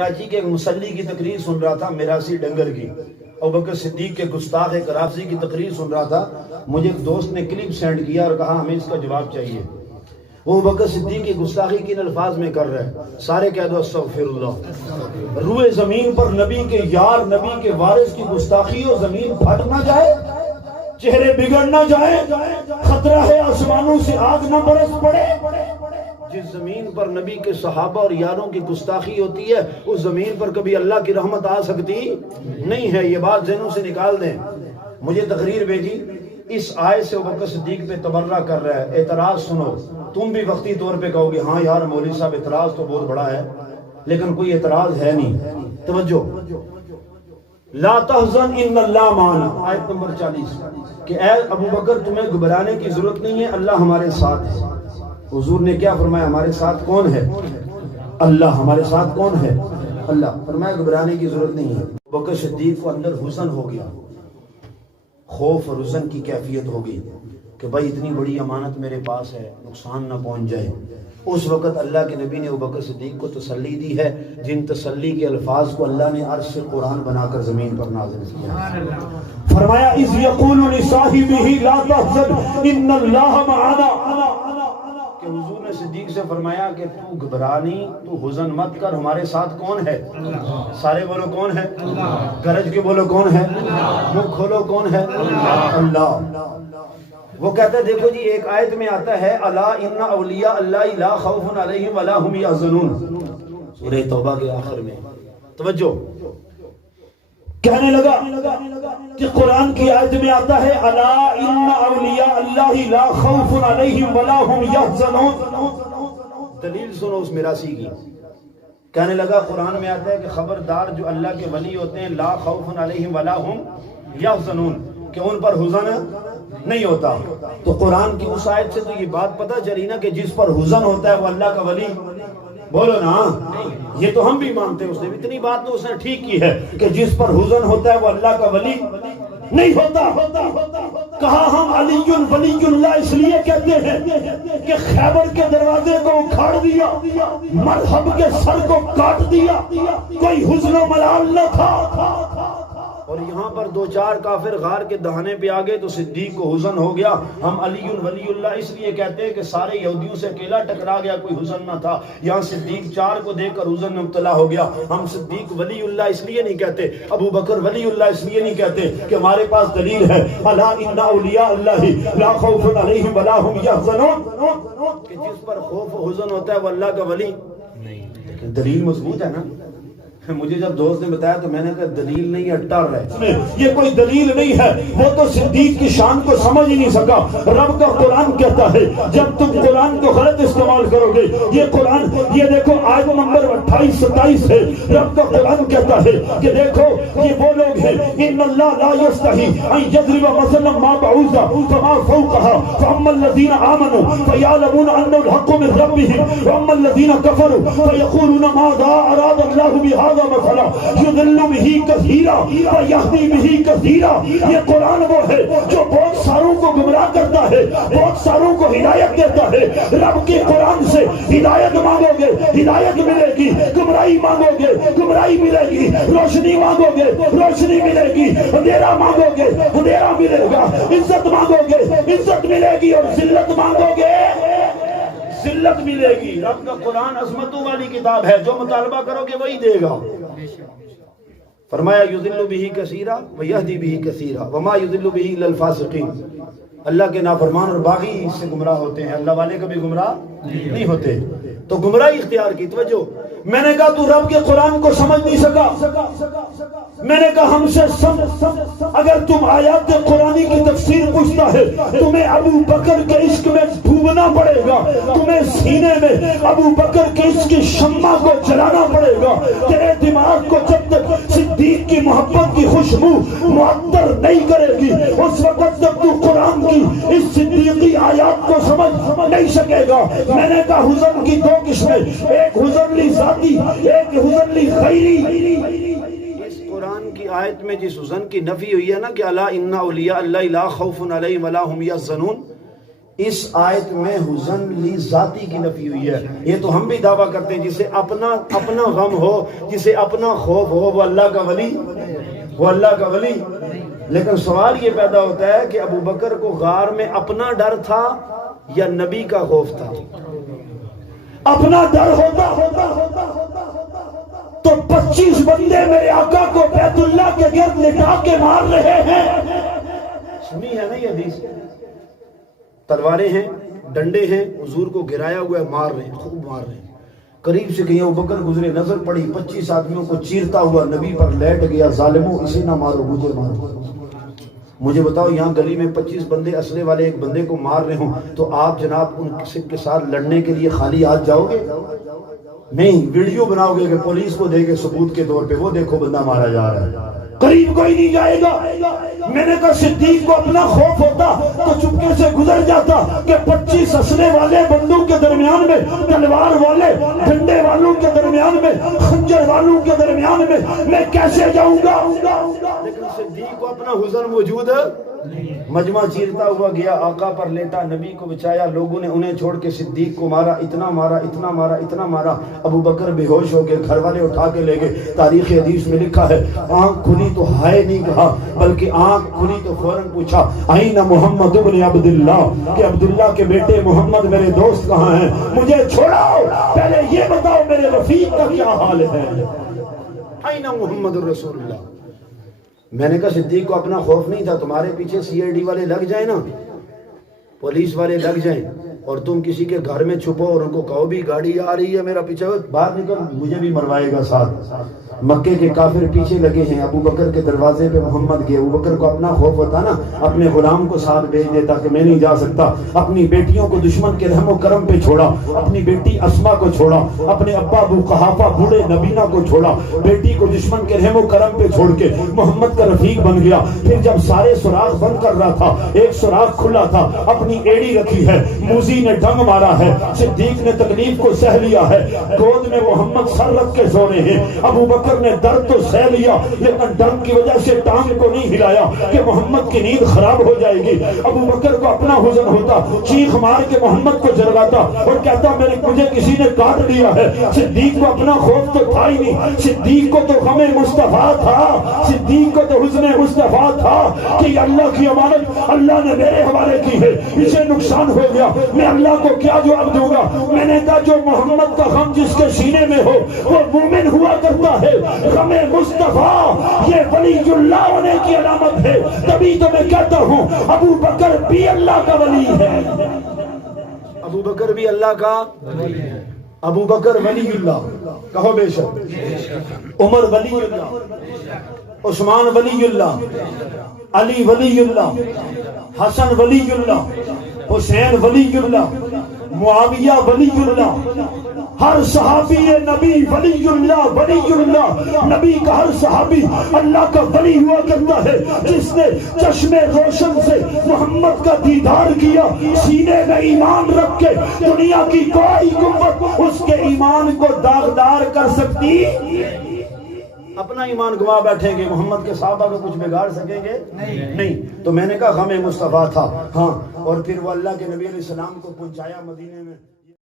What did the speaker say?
کراچی کے ایک مسلی کی تقریر سن رہا تھا، میراثی ڈنگر کی، ابوبکر صدیق کے گستاخ کرافزی کی تقریر سن رہا تھا۔ مجھے ایک دوست نے کلپ سینڈ کیا اور کہا ہمیں اس کا جواب چاہیے۔ وہ ابوبکر صدیق کی گستاخی کن الفاظ میں کر رہا ہے؟ سارے کہہ دو استغفر اللہ۔ روئے زمین پر نبی کے یار، نبی کے وارث کی گستاخی ہو، زمین پھٹ نہ جائے، چہرے بگڑ نہ جائے، خطرہ ہے آسمانوں سے آگ نہ برس پڑے۔ جس زمین پر نبی کے صحابہ اور یاروں کی گستاخی ہوتی ہے، اس زمین پر کبھی اللہ کی رحمت آ سکتی نہیں ہے۔ یہ بات ذہنوں سے نکال دیں۔ مجھے تقریر بھیجی، اس آیت سے ابوبکر صدیق پہ تبرہ کر رہا ہے۔ اعتراض سنو، تم بھی وقتی طور پہ کہو گے ہاں یار مولوی صاحب اعتراض تو بہت بڑا ہے، لیکن کوئی اعتراض ہے نہیں۔ توجہ، لا تحزن ان اللہ معنا، آیت نمبر 40، کہ اے ابوبکر تمہیں گھبرانے کی ضرورت نہیں ہے، اللہ ہمارے ساتھ ہے۔ حضور نے کیا فرمایا؟ ہمارے ساتھ کون ہے؟ اللہ۔ ہمارے ساتھ کون ہے؟ اللہ۔ فرمایا گھبرانے کی ضرورت نہیں ہے۔ ابوبکر صدیق کو اندر حزن ہو گیا، خوف اور حزن کی کیفیت ہو گئی کہ بھائی اتنی بڑی امانت میرے پاس ہے، نقصان نہ پہنچ جائے۔ اس وقت اللہ کے نبی نے ابوبکر صدیق کو تسلی دی ہے، جن تسلی کے الفاظ کو اللہ نے عرش سے قرآن بنا کر زمین پر نازل کیا۔ فرمایا اذ یقول لصاحبہ لا تحزن ان اللہ معنا، کہ حضور نے صدیق سے فرمایا کہ تو گھبرا نہیں، تو حزن مت کر، ہمارے ساتھ کون ہے؟ سارے بولو کون ہے؟ گرج کے بولو کون ہے؟ منہ کھولو کون ہے؟ اللہ۔ وہ کہتا ہے دیکھو جی، ایک آیت میں آتا ہے الا ان اولیاء اللہ لا خوف علیہم ولا هم یحزنون، سورہ توبہ کے آخر میں۔ توجہ، کہنے لگا کہ قرآن کی آیت میں آتا ہے الا ان اولیاء اللہ لا خوف علیہم ولا هم یحزنون۔ دلیل سنو اس میراثی کی۔ کہنے لگا قرآن میں آتا ہے کہ خبردار جو اللہ کے ولی ہوتے ہیں لا خوف علیہم ولا هم یحزنون، کہ ان پر حزن نہیں ہوتا۔ تو قرآن کی اس آیت سے تو یہ بات پتہ چلی نا کہ جس پر حزن ہوتا ہے وہ اللہ کا ولی، بولو نا، یہ تو ہم بھی مانتے ہیں۔ اس نے اتنی بات تو اس نے ٹھیک کی ہے کہ جس پر حزن ہوتا ہے وہ اللہ کا ولی نہیں ہوتا۔ کہا ہم علی ولی اللہ اس لیے کہتے ہیں کہ خیبر کے دروازے کو اکھاڑ دیا، مرحب کے سر کو کاٹ دیا، کوئی حزن و ملال نہ تھا۔ اور یہاں پر دو چار کافر غار کے دہانے پہ آ گئے تو صدیق کو حزن ہو گیا۔ ہم علی ولی اللہ اس لیے کہتے ہیں کہ سارے یہودیوں سے اکیلا ٹکرا گیا، کوئی حزن نہ تھا۔ یہاں صدیق چار کو دیکھ کر حزن میں مبتلا ہو گیا۔ ہم صدیق ولی اللہ اس لیے نہیں کہتے، ابو بکر ولی اللہ اس لیے نہیں کہتے کہ ہمارے پاس دلیل ہے الا ان اولیاء اللہ لا خوف علیہم ولا هم یحزنون، کہ جس پر خوف و حزن ہوتا ہے وہ اللہ کا ولی نہیں۔ لیکن دلیل مضبوط ہے نا۔ مجھے جب دوست نے بتایا تو میں نے کہا دلیل نہیں اٹر ہے، یہ کوئی دلیل نہیں ہے۔ وہ تو صدیق کی شان کو سمجھ ہی نہیں سکا۔ رب کا قرآن کہتا ہے جب تم قرآن کو غلط استعمال کرو گے، یہ قرآن، یہ دیکھو آیت نمبر 28-27 ہے، رب کا قرآن کہتا ہے کہ دیکھو یہ وہ لوگ ہیں ان اللہ لا یستحی ان یضرب مثلا ما بعوضہ فما فوقها فاما الذین آمنوا فیعلمون انه الحق من ربهم واما الذین کفروا فیقولون ماذا اراد اللہ بهذا مثلا یضل به کثیرا ویہدی به کثیرا۔ یہ قرآن وہ ہے جو بہت ساروں کو گمراہ کرتا ہے، بہت ساروں کو ہدایت دیتا ہے۔ رب کے قرآن سے ہدایت مانگو گے ہدایت ملے گی، گمراہی مانگو گے گمراہی ملے گی، روشنی مانگو گے روشنی ملے گی، اندھیرا مانگو گے اندھیرا ملے گا، عزت مانگو گے عزت ملے گی، اور ذلت مانگو گے ذلت ملے گی۔ رب کا قرآن عظمتوں والی کتاب ہے، جو مطالبہ کرو گے وہی دے گا۔ فرمایا یضل بہ کثیرا ویہدی بہ کثیرا وما یضل بہ الا الفاسقین۔ اللہ کے نافرمان اور باغی اس سے گمراہ ہوتے ہیں، اللہ والے کبھی گمراہ نہیں ہوتے۔ تو گمراہی اختیار کی۔ توجہ، میں نے کہا تو رب کے قرآن کو سمجھ نہیں سکا۔ میں نے کہا ہم سے اگر تم آیات قرآنی کی تفسیر پوچھتا ہے، تمہیں ابو بکر کے عشق میں ڈوبنا پڑے گا، تمہیں سینے میں ابو بکر کے عشق کی شمع کو جلانا پڑے گا۔ تیرے دماغ کو جب تک صدیق کی محبت کی خوشبو معطر نہیں کرے گی، اس وقت تک تو قرآن کی اس صدیقی آیات کو سمجھ نہیں سکے گا۔ میں نے کہا حزن کی دو قسمیں، ایک حزن لی ذاتی، ایک حزن لی خیری۔ اس قرآن کی آیت میں جس حزن کی نفی ہوئی ہے نا کہ الا ان اولیاء اللہ لا خوف علیہم ولا هم یحزنون، اس آیت میں حزن لی ذاتی کی نفی ہوئی ہے. یہ تو ہم بھی دعویٰ کرتے ہیں جسے اپنا غم ہو، جسے اپنا خوف ہو، وہ اللہ کا ولی، وہ اللہ کا ولی. لیکن سوال یہ پیدا ہوتا ہے کہ ابو بکر کو غار میں اپنا ڈر تھا یا نبی کا خوف تھا؟ اپنا ڈر ہوتا تو 25 بندے میرے آقا کو بیت اللہ کے گرد لٹا کے مار رہے ہیں. سنی ہے نا یہ حدیث؟ تلواریں ہیں، ڈنڈے ہیں، حضور کو گرایا ہوا ہے، مار رہے ہیں، خوب مار رہے ہیں. قریب سے کہیں ابو بکر گزرے، نظر پڑی 25 آدمیوں کو چیرتا ہوا نبی پر لیٹ گیا. ظالموں اسے نہ مارو، مجھے مارو. مجھے بتاؤ یہاں گلی میں 25 بندے اسلحے والے ایک بندے کو مار رہے ہوں تو آپ جناب ان کے ساتھ لڑنے کے لیے خالی ہاتھ جاؤ گے؟ نہیں، ویڈیو بناؤ گے کہ پولیس کو دے کے ثبوت کے طور پہ وہ دیکھو بندہ مارا جا رہا ہے. قریب کوئی نہیں جائے گا. میں نے کہا صدیق کو اپنا خوف ہوتا تو چپکے سے گزر جاتا کہ 25 اسلحے والے بندوق کے درمیان میں، تلوار والے ڈنڈے والوں کے درمیان میں، خنجر والوں کے درمیان میں کیسے جاؤں گا؟ لیکن صدیق کو اپنا حزن موجود ہے. مجمع چیرتا ہوا گیا، آقا پر لیٹا، نبی کو بچایا. لوگوں نے انہیں چھوڑ کے صدیق کو مارا، اتنا مارا اتنا مارا اتنا مارا. ابو بکر بے ہوش ہو گئے، گھر والے اٹھا کے لے گئے. تاریخ حدیث میں لکھا ہے آنکھ کھلی تو ہائے نہیں کہا، بلکہ آنکھ کھلی تو فوراً پوچھا آئین محمد ابن عبداللہ، کہ عبداللہ کے بیٹے محمد میرے دوست کہاں ہیں؟ مجھے چھوڑاؤ، پہلے یہ بتاؤ میرے رفیق کا کیا حال ہے. آئین محمد رسول اللہ. میں نے کہا صدیق کو اپنا خوف نہیں تھا. تمہارے پیچھے سی آئی ڈی والے لگ جائیں نا، پولیس والے لگ جائیں، اور تم کسی کے گھر میں چھپو اور ان کو کہو بھی گاڑی آ رہی ہے میرا پیچھے، باہر نکل مجھے بھی مروائے گا ساتھ. مکے کے کافر پیچھے لگے ہیں، ابو بکر کے دروازے پہ محمد گئے. ابو بکر کو اپنا خوف ہوتا نا، اپنے غلام کو ساتھ بھیج دیتا کہ میں نہیں جا سکتا. اپنی بیٹیوں کو دشمن کے رحم و کرم پہ چھوڑا، اپنی بیٹی اسما کو چھوڑا، اپنے ابا ابو قحافہ بوڑھے نبینا کو چھوڑا، بیٹی کو دشمن کے رحم و کرم پہ چھوڑ کے محمد کا رفیق بن گیا. پھر جب سارے سوراخ بند کر رہا تھا، ایک سوراخ کھلا تھا، اپنی ایڑی رکھی ہے، موذی نے ڈنگ مارا ہے، صدیق نے تکلیف کو سہ لیا ہے، گود میں محمد سر رکھ کے سو رہے ہیں. ابو بکر نے درد تو سہ لیا لیکن ڈنگ کی وجہ سے ٹانگ کو نہیں ہلایا کہ محمد کی نیند خراب ہو جائے گی. ابو بکر کو اپنا حزن ہوتا، چیخ مار کے محمد کو جلواتا اور کہتا مجھے کسی نے کاٹ لیا ہے. صدیق کو اپنا خوف تو تھا ہی نہیں، صدیق کو تو غم مصطفیٰ تھا، صدیق کو تو حزن مصطفیٰ تھا کہ اللہ کی امانت اللہ نے میرے حوالے کی ہے، اسے نقصان ہو گیا، میں اللہ کو کیا جواب دوں گا. میں نے کہا جو محمد کا غم جس کے سینے میں ہو وہ مومن ہوا کرتا ہے. غم مصطفیٰ یہ ولی اللہ ہونے کی علامت ہے. تبھی تو میں کہتا ہوں ابو بکر بھی اللہ کا ولی ہے. ابو بکر بھی اللہ کا ولی ہے. ابو بکر ولی اللہ، کہو بے شک. عمر ولی اللہ، عثمان ولی اللہ، علی ولی اللہ، حسن ولی اللہ، حسین ولی اللہ، معاویہ ولی اللہ. ہر صحابی نبی ولی اللہ، ولی اللہ. نبی کا ہر صحابی اللہ کا ولی ہوا کرتا ہے جس نے چشم روشن سے محمد کا دیدار کیا، سینے میں ایمان رکھ کے دنیا کی کوئی قوت اس کے ایمان کو داغدار کر سکتی. اپنا ایمان گوا بیٹھیں گے، محمد کے صحابہ کو کچھ بگاڑ سکیں گے نہیں. تو میں نے کہا غم مصطفیٰ تھا. ہاں، اور پھر وہ اللہ کے نبی علیہ السلام کو پہنچایا مدینے میں.